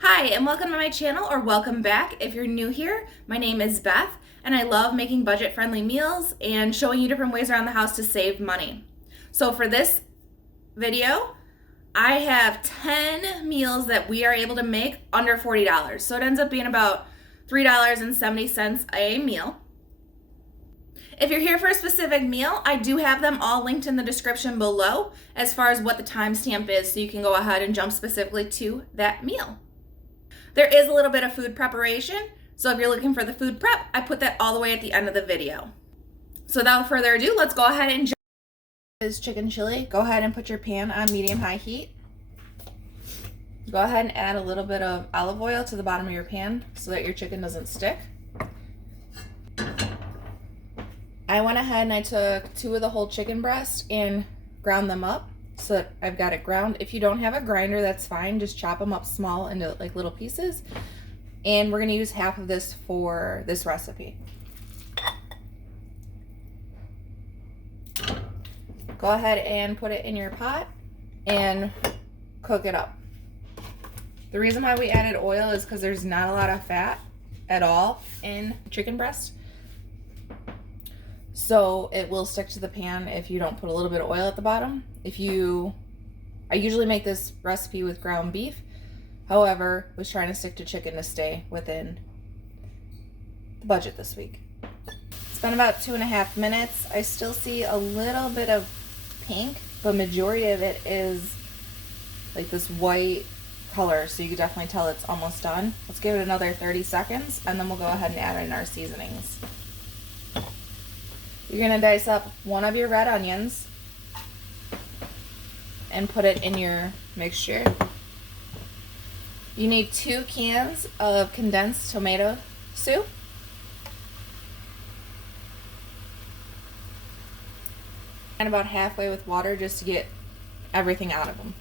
Hi, and welcome to my channel, or welcome back if you're new here. My name is Beth, and I love making budget-friendly meals and showing you different ways around the house to save money. So for this video, I have 10 meals that we are able to make under $40. So it ends up being about $3.70 a meal. If you're here for a specific meal, I do have them all linked in the description below as far as what the timestamp is, so you can go ahead and jump specifically to that meal. There is a little bit of food preparation, so if you're looking for the food prep, I put that all the way at the end of the video. So without further ado, let's go ahead and jump. This chicken chili, go ahead and put your pan on medium-high heat. Go ahead and add a little bit of olive oil to the bottom of your pan so that your chicken doesn't stick. I went ahead and I took 2 of the whole chicken breasts and ground them up so that I've got it ground. If you don't have a grinder, that's fine. Just chop them up small into like little pieces. And we're gonna use half of this for this recipe. Go ahead and put it in your pot and cook it up. The reason why we added oil is because there's not a lot of fat at all in chicken breast. So it will stick to the pan if you don't put a little bit of oil at the bottom. I usually make this recipe with ground beef. However, I was trying to stick to chicken to stay within the budget this week. It's been about 2.5 minutes. I still see a little bit of pink, but majority of it is like this white color, so you can definitely tell it's almost done. Let's give it another 30 seconds and then we'll go ahead and add in our seasonings. You're gonna dice up 1 of your red onions and put it in your mixture. You need 2 cans of condensed tomato soup. And about halfway with water just to get everything out of them.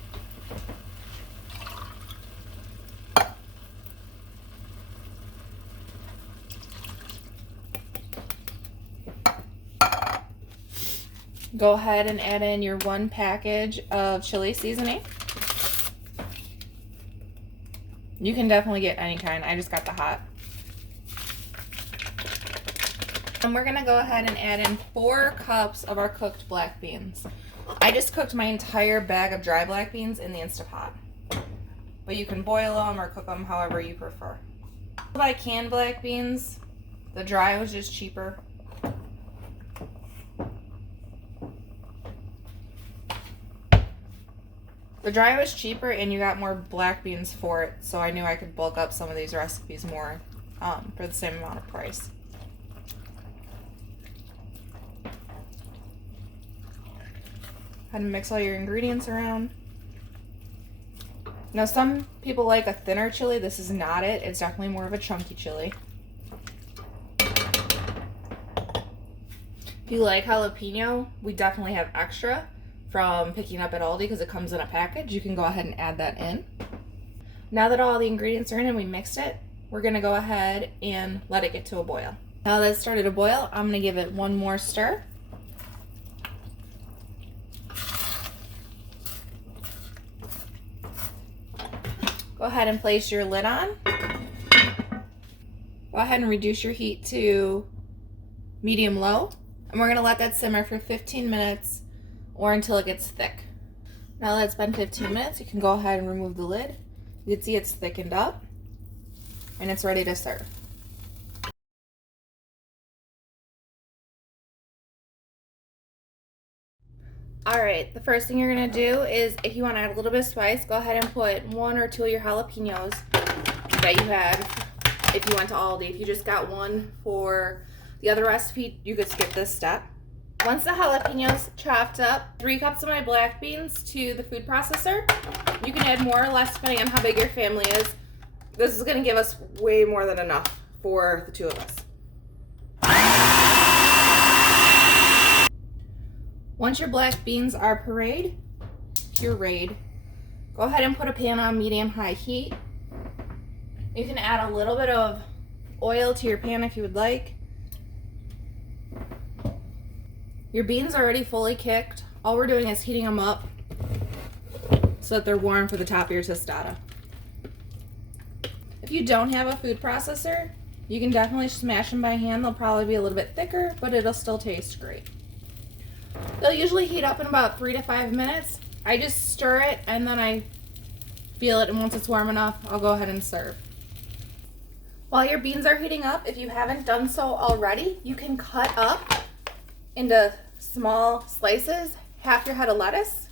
Go ahead and add in your 1 package of chili seasoning. You can definitely get any kind. I just got the hot. And we're gonna go ahead and add in 4 cups of our cooked black beans. I just cooked my entire bag of dry black beans in the Instapot. But you can boil them or cook them however you prefer. I buy canned black beans. The dry was just cheaper. The dry was cheaper and you got more black beans for it, so I knew I could bulk up some of these recipes more for the same amount of price. Kind of mix all your ingredients around. Now some people like a thinner chili. This is not it. It's definitely more of a chunky chili. If you like jalapeno, we definitely have extra from picking up at Aldi because it comes in a package. You can go ahead and add that in. Now that all the ingredients are in and we mixed it, we're gonna go ahead and let it get to a boil. Now that it's started to boil, I'm gonna give it 1 more stir. Go ahead and place your lid on. Go ahead and reduce your heat to medium-low. And we're gonna let that simmer for 15 minutes or until it gets thick. Now that it's been 15 minutes, you can go ahead and remove the lid. You can see it's thickened up and it's ready to serve. Alright, the first thing you're going to do is, if you want to add a little bit of spice, go ahead and put 1 or 2 of your jalapenos that you had if you went to Aldi. If you just got 1 for the other recipe, you could skip this step. Once the jalapenos chopped up, 3 cups of my black beans to the food processor. You can add more or less depending on how big your family is. This is going to give us way more than enough for the 2 of us. Once your black beans are pureed, go ahead and put a pan on medium-high heat. You can add a little bit of oil to your pan if you would like. Your beans are already fully cooked. All we're doing is heating them up so that they're warm for the top of your tostada. If you don't have a food processor, you can definitely smash them by hand. They'll probably be a little bit thicker, but it'll still taste great. They'll usually heat up in about 3 to 5 minutes. I just stir it and then I feel it, and once it's warm enough, I'll go ahead and serve. While your beans are heating up, if you haven't done so already, you can cut up into small slices half your head of lettuce,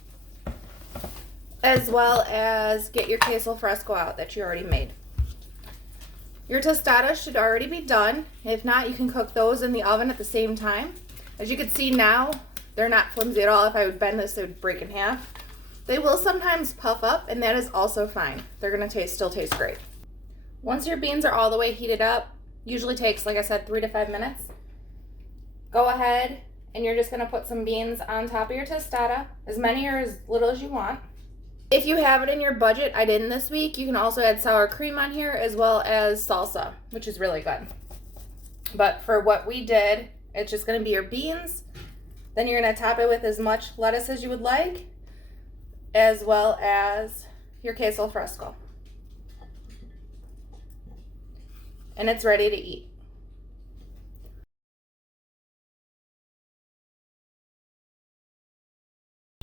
as well as get your Queso Fresco out that you already made. Your tostadas should already be done. If not, you can cook those in the oven at the same time. As you can see now, they're not flimsy at all. If I would bend this, it would break in half. They will sometimes puff up, and that is also fine. They're gonna still taste great. Once your beans are all the way heated up, usually takes, like I said, 3 to 5 minutes. Go ahead and you're just gonna put some beans on top of your tostada, as many or as little as you want. If you have it in your budget, I didn't this week, you can also add sour cream on here as well as salsa, which is really good. But for what we did, it's just gonna be your beans. Then you're gonna top it with as much lettuce as you would like, as well as your Queso Fresco. And it's ready to eat.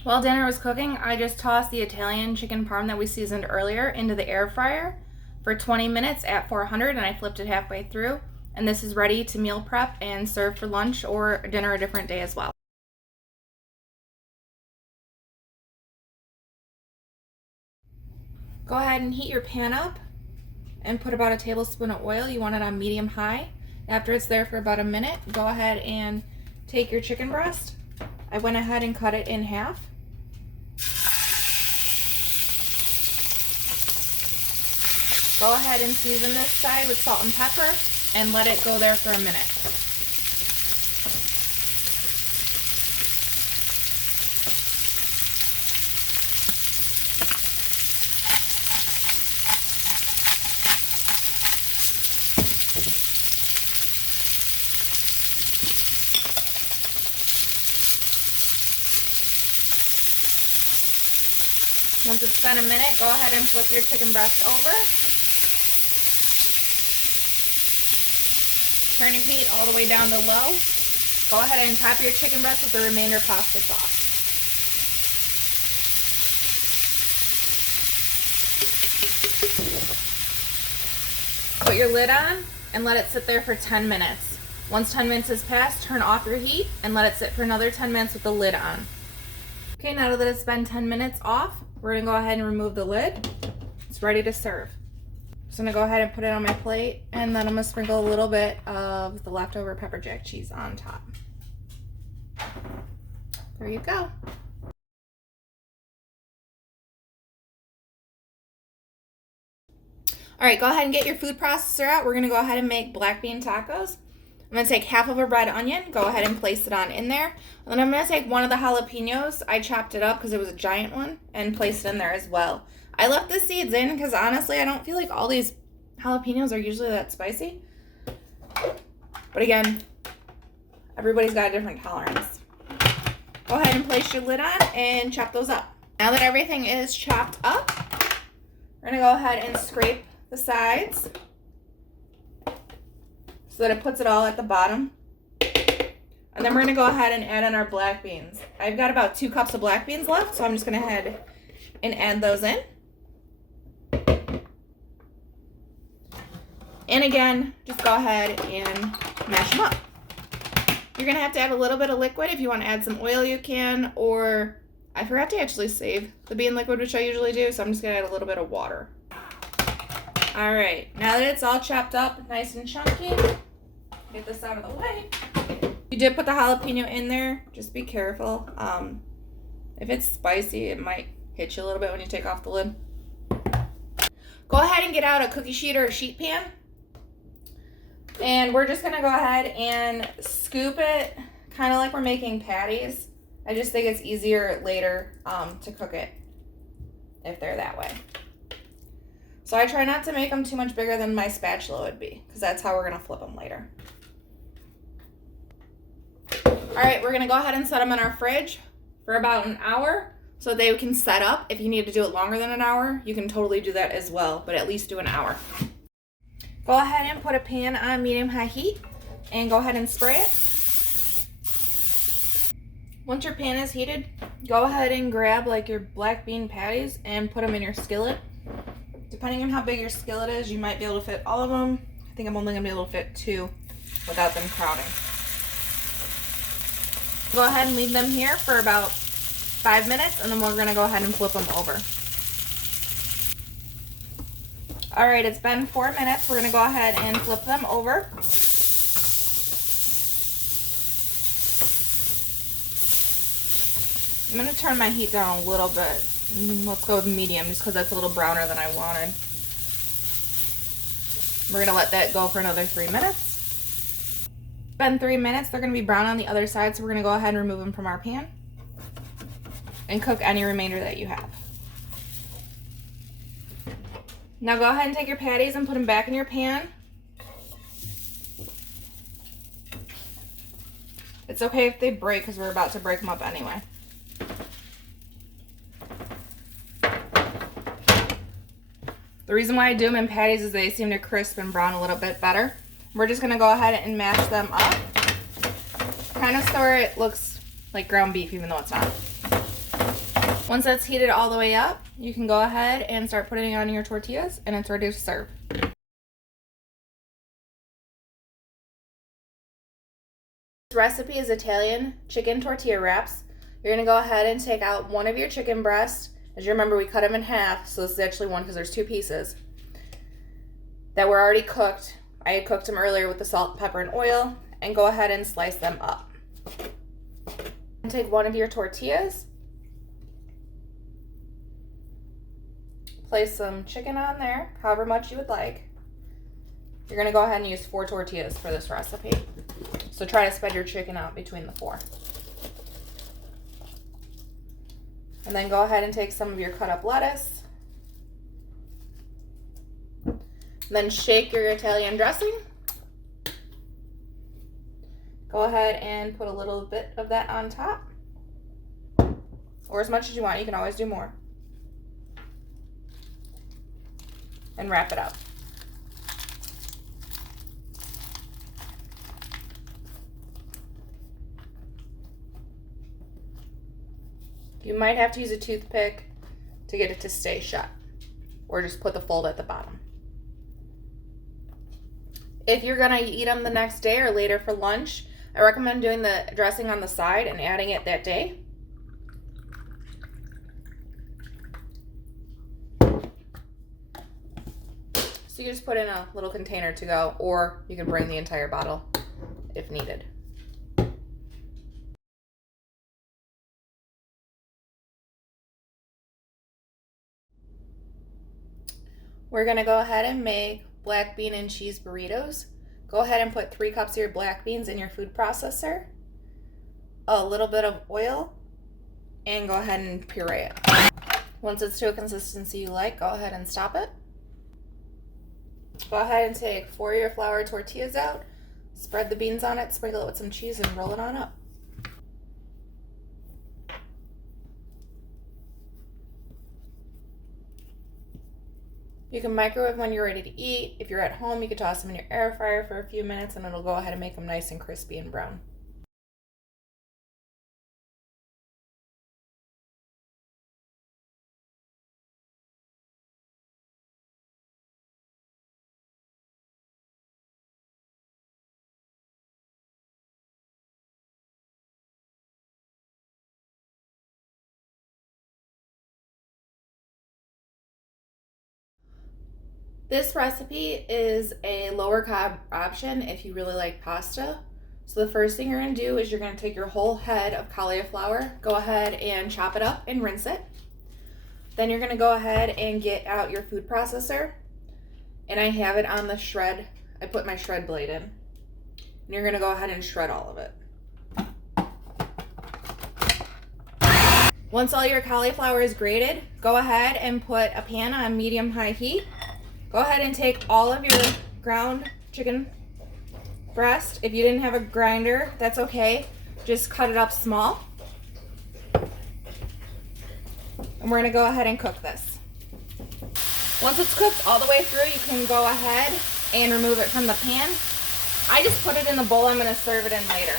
While dinner was cooking, I just tossed the Italian chicken parm that we seasoned earlier into the air fryer for 20 minutes at 400, and I flipped it halfway through. And this is ready to meal prep and serve for lunch or dinner a different day as well. Go ahead and heat your pan up and put about a tablespoon of oil. You want it on medium high. After it's there for about a minute, go ahead and take your chicken breast. I went ahead and cut it in half. Go ahead and season this side with salt and pepper and let it go there for a minute. Once it's been a minute, go ahead and flip your chicken breast over. Turn your heat all the way down to low. Go ahead and top your chicken breast with the remainder pasta sauce. Put your lid on and let it sit there for 10 minutes. Once 10 minutes has passed, turn off your heat and let it sit for another 10 minutes with the lid on. Okay, now that it's been 10 minutes off, we're gonna go ahead and remove the lid. It's ready to serve. So I'm gonna go ahead and put it on my plate, and then I'm gonna sprinkle a little bit of the leftover pepper jack cheese on top. There you go. All right, go ahead and get your food processor out. We're gonna go ahead and make black bean tacos. I'm gonna take half of a red onion, go ahead and place it on in there. And then I'm gonna take one of the jalapenos. I chopped it up because it was a giant one and placed it in there as well. I left the seeds in because honestly, I don't feel like all these jalapenos are usually that spicy. But again, everybody's got a different tolerance. Go ahead and place your lid on and chop those up. Now that everything is chopped up, we're gonna go ahead and scrape the sides so that it puts it all at the bottom. And then we're gonna go ahead and add in our black beans. I've got about 2 cups of black beans left, so I'm just gonna head and add those in. And again, just go ahead and mash them up. You're gonna have to add a little bit of liquid. If you wanna add some oil, you can, or I forgot to actually save the bean liquid, which I usually do, so I'm just gonna add a little bit of water. All right, now that it's all chopped up nice and chunky, get this out of the way. You did put the jalapeno in there, just be careful. If it's spicy, it might hit you a little bit when you take off the lid. Go ahead and get out a cookie sheet or a sheet pan. And we're just gonna go ahead and scoop it, kind of like we're making patties. I just think it's easier later to cook it if they're that way. So I try not to make them too much bigger than my spatula would be, because that's how we're gonna flip them later. All right, we're gonna go ahead and set them in our fridge for about an hour so they can set up. If you need to do it longer than an hour, you can totally do that as well, but at least do an hour. Go ahead and put a pan on medium-high heat and go ahead and spray it. Once your pan is heated, go ahead and grab like your black bean patties and put them in your skillet. Depending on how big your skillet is, you might be able to fit all of them. I think I'm only gonna be able to fit 2 without them crowding. Go ahead and leave them here for about 5 minutes, and then we're gonna go ahead and flip them over. All right, it's been 4 minutes. We're gonna go ahead and flip them over. I'm gonna turn my heat down a little bit. Let's go with medium just because that's a little browner than I wanted. We're gonna let that go for another 3 minutes. It's been 3 minutes. They're gonna be brown on the other side, so we're gonna go ahead and remove them from our pan and cook any remainder that you have. Now go ahead and take your patties and put them back in your pan. It's okay if they break because we're about to break them up anyway. The reason why I do them in patties is they seem to crisp and brown a little bit better. We're just gonna go ahead and mash them up. Kind of so it looks like ground beef even though it's not. Once that's heated all the way up, you can go ahead and start putting it on your tortillas and it's ready to serve. This recipe is Italian chicken tortilla wraps. You're gonna go ahead and take out one of your chicken breasts. As you remember, we cut them in half, so this is actually one because there's 2 pieces that were already cooked. I had cooked them earlier with the salt, pepper, and oil, and go ahead and slice them up. And take one of your tortillas, place some chicken on there, however much you would like. You're gonna go ahead and use 4 tortillas for this recipe. So try to spread your chicken out between the 4. And then go ahead and take some of your cut up lettuce. Then shake your Italian dressing. Go ahead and put a little bit of that on top. Or as much as you want, you can always do more. And wrap it up. You might have to use a toothpick to get it to stay shut, or just put the fold at the bottom. If you're gonna eat them the next day or later for lunch, I recommend doing the dressing on the side and adding it that day. So you just put in a little container to go, or you can bring the entire bottle if needed. We're gonna go ahead and make black bean and cheese burritos. Go ahead and put 3 cups of your black beans in your food processor, a little bit of oil, and go ahead and puree it. Once it's to a consistency you like, go ahead and stop it. Go ahead and take 4 of your flour tortillas out, spread the beans on it, sprinkle it with some cheese, and roll it on up. You can microwave when you're ready to eat. If you're at home, you can toss them in your air fryer for a few minutes and it'll go ahead and make them nice and crispy and brown. This recipe is a lower carb option if you really like pasta. So the first thing you're gonna do is you're gonna take your whole head of cauliflower, go ahead and chop it up and rinse it. Then you're gonna go ahead and get out your food processor. And I have it on the shred. I put my shred blade in. And you're gonna go ahead and shred all of it. Once all your cauliflower is grated, go ahead and put a pan on medium-high heat. Go ahead and take all of your ground chicken breast. If you didn't have a grinder, that's okay. Just cut it up small. And we're gonna go ahead and cook this. Once it's cooked all the way through, you can go ahead and remove it from the pan. I just put it in the bowl I'm going to serve it in later.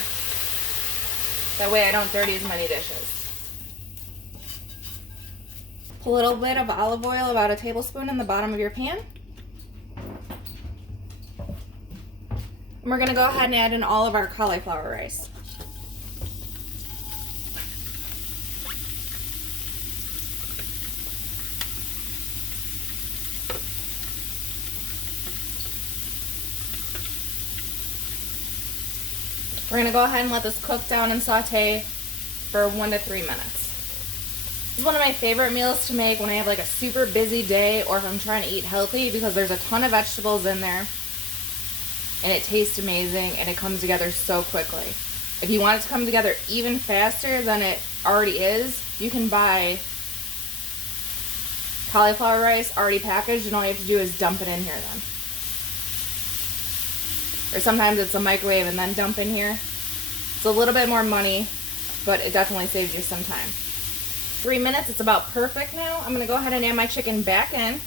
That way I don't dirty as many dishes. A little bit of olive oil, about a tablespoon, in the bottom of your pan. And we're going to go ahead and add in all of our cauliflower rice. We're going to go ahead and let this cook down and saute for 1 to 3 minutes. This is one of my favorite meals to make when I have like a super busy day or if I'm trying to eat healthy, because there's a ton of vegetables in there and it tastes amazing and it comes together so quickly. If you want it to come together even faster than it already is, you can buy cauliflower rice already packaged and all you have to do is dump it in here then. Or sometimes it's a microwave and then dump in here. It's a little bit more money, but it definitely saves you some time. 3 minutes, it's about perfect now. I'm going to go ahead and add my chicken back in.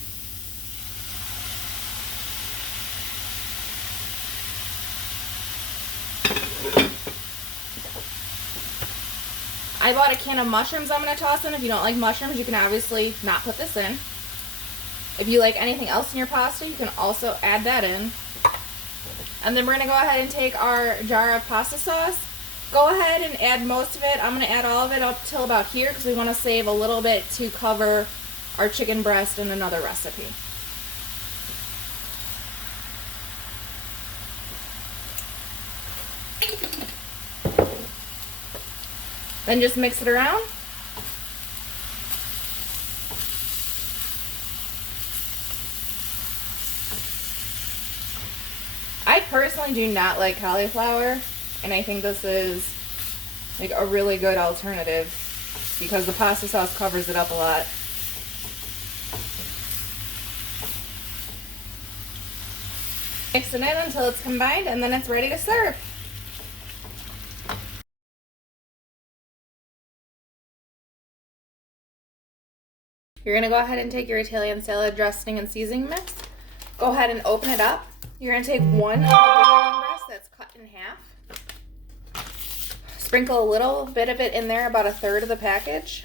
I bought a can of mushrooms I'm going to toss in. If you don't like mushrooms, you can obviously not put this in. If you like anything else in your pasta, you can also add that in. And then we're going to go ahead and take our jar of pasta sauce. Go ahead and add most of it. I'm going to add all of it up till about here because we want to save a little bit to cover our chicken breast in another recipe. Then just mix it around. I personally do not like cauliflower, and I think this is like a really good alternative because the pasta sauce covers it up a lot. Mix it in until it's combined and then it's ready to serve. You're going to go ahead and take your Italian salad dressing and seasoning mix. Go ahead and open it up. You're going to take one of the chicken breast that's cut in half. Sprinkle a little bit of it in there, about a third of the package.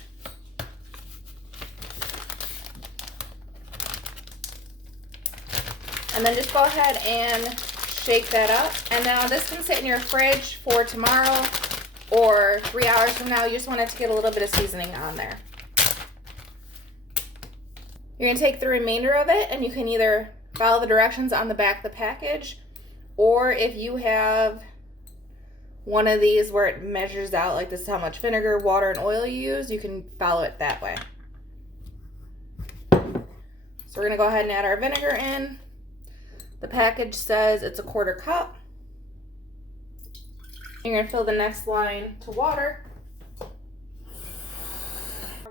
And then just go ahead and shake that up. And now this can sit in your fridge for tomorrow or 3 hours from now. You just want it to get a little bit of seasoning on there. You're going to take the remainder of it and you can either follow the directions on the back of the package, or if you have one of these where it measures out like this is how much vinegar, water, and oil you use, you can follow it that way. So we're going to go ahead and add our vinegar in. The package says it's a 1/4 cup. You're going to fill the next line to water.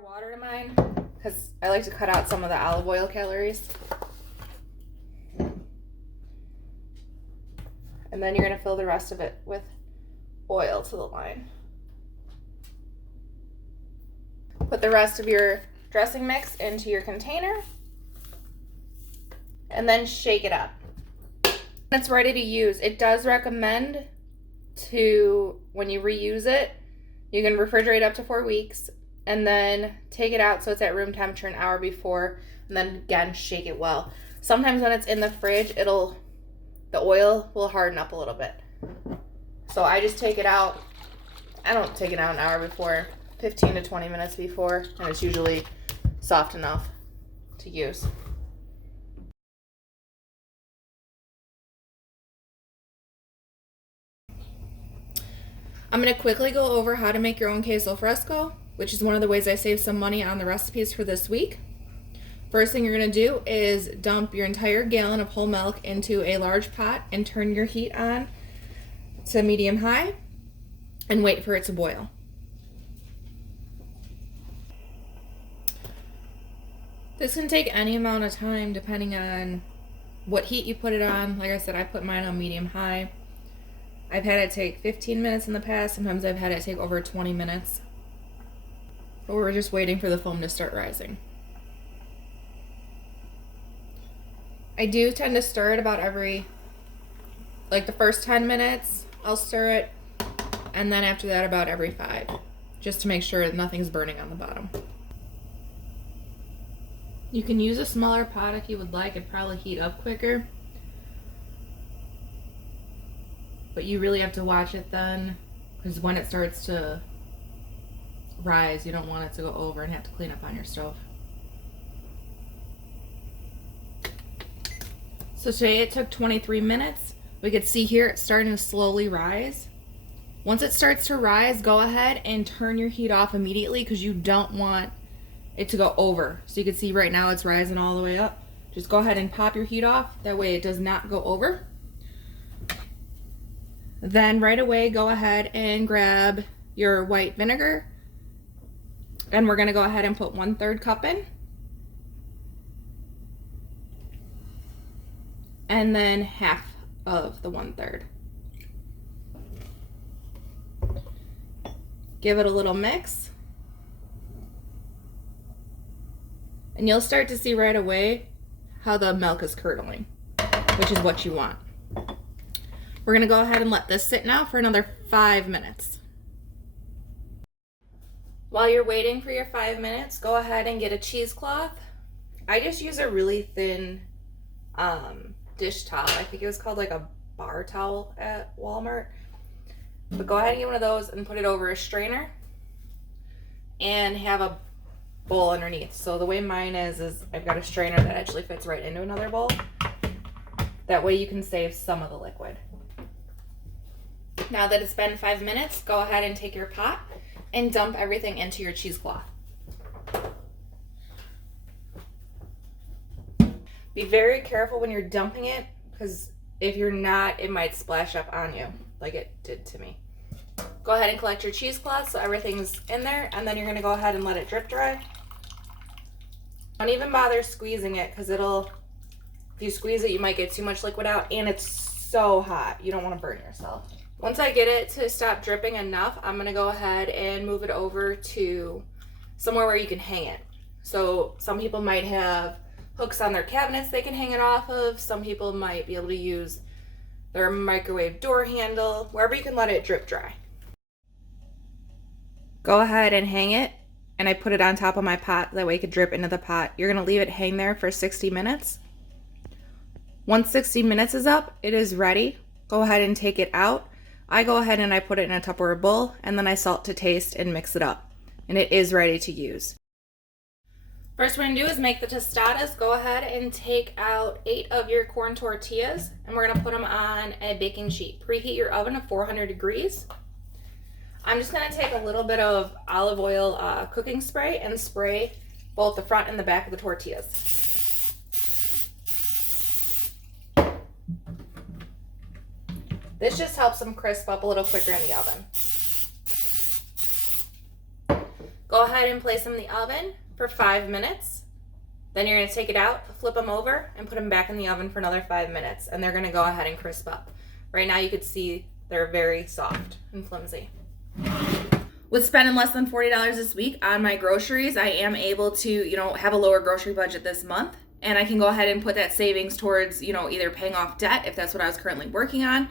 Water to mine because I like to cut out some of the olive oil calories. And then you're going to fill the rest of it with oil to the line. Put the rest of your dressing mix into your container and then shake it up. When it's ready to use, it does recommend to, when you reuse it, you can refrigerate up to 4 weeks and then take it out so it's at room temperature an hour before, and then again shake it well. Sometimes when it's in the fridge, the oil will harden up a little bit. So I just take it out. I don't take it out an hour before, 15 to 20 minutes before, and it's usually soft enough to use. I'm going to quickly go over how to make your own queso fresco, which is one of the ways I saved some money on the recipes for this week. First thing you're going to do is dump your entire gallon of whole milk into a large pot and turn your heat on to medium high and wait for it to boil. This can take any amount of time depending on what heat you put it on. Like I said, I put mine on medium high. I've had it take 15 minutes in the past. Sometimes I've had it take over 20 minutes. But we're just waiting for the foam to start rising. I do tend to stir it about every, like the first 10 minutes, I'll stir it. And then after that, about every 5, just to make sure nothing's burning on the bottom. You can use a smaller pot if you would like. It'd probably heat up quicker. But you really have to watch it then, because when it starts to rise, you don't want it to go over and have to clean up on your stove. So today it took 23 minutes. We could see here it's starting to slowly rise. Once it starts to rise, go ahead and turn your heat off immediately because you don't want it to go over. So you can see right now it's rising all the way up. Just go ahead and pop your heat off. That way it does not go over. Then right away, go ahead and grab your white vinegar. And we're gonna go ahead and put 1/3 cup in. And then half of the 1/3. Give it a little mix. And you'll start to see right away how the milk is curdling, which is what you want. We're gonna go ahead and let this sit now for another 5 minutes. While you're waiting for your 5 minutes, go ahead and get a cheesecloth. I just use a really thin dish towel. I think it was called like a bar towel at Walmart. But go ahead and get one of those and put it over a strainer and have a bowl underneath. So the way mine is I've got a strainer that actually fits right into another bowl. That way you can save some of the liquid. Now that it's been 5 minutes, go ahead and take your pot and dump everything into your cheesecloth. Be very careful when you're dumping it, because if you're not, it might splash up on you like it did to me. Go ahead and collect your cheesecloth so everything's in there, and then you're going to go ahead and let it drip dry. Don't even bother squeezing it, because if you squeeze it, you might get too much liquid out, and it's so hot. You don't want to burn yourself. Once I get it to stop dripping enough, I'm going to go ahead and move it over to somewhere where you can hang it. So some people might have hooks on their cabinets they can hang it off of. Some people might be able to use their microwave door handle, wherever you can let it drip dry. Go ahead and hang it, and I put it on top of my pot, that way it could drip into the pot. You're gonna leave it hang there for 60 minutes. Once 60 minutes is up, it is ready. Go ahead and take it out. I go ahead and I put it in a Tupperware bowl, and then I salt to taste and mix it up. And it is ready to use. First we're gonna do is make the tostadas. Go ahead and take out 8 of your corn tortillas, and we're gonna put them on a baking sheet. Preheat your oven to 400 degrees. I'm just gonna take a little bit of olive oil cooking spray and spray both the front and the back of the tortillas. This just helps them crisp up a little quicker in the oven. Go ahead and place them in the oven for 5 minutes. Then you're gonna take it out, flip them over, and put them back in the oven for another 5 minutes, and they're gonna go ahead and crisp up. Right now you can see they're very soft and flimsy. With spending less than $40 this week on my groceries, I am able to, have a lower grocery budget this month, and I can go ahead and put that savings towards, either paying off debt if that's what I was currently working on,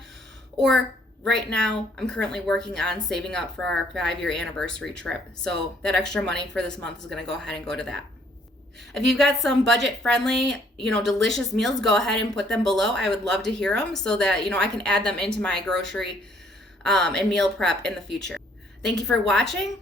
or right now I'm currently working on saving up for our 5-year anniversary trip. So that extra money for this month is going to go ahead and go to that. If you've got some budget-friendly, delicious meals, go ahead and put them below. I would love to hear them so that, I can add them into my grocery and meal prep in the future. Thank you for watching.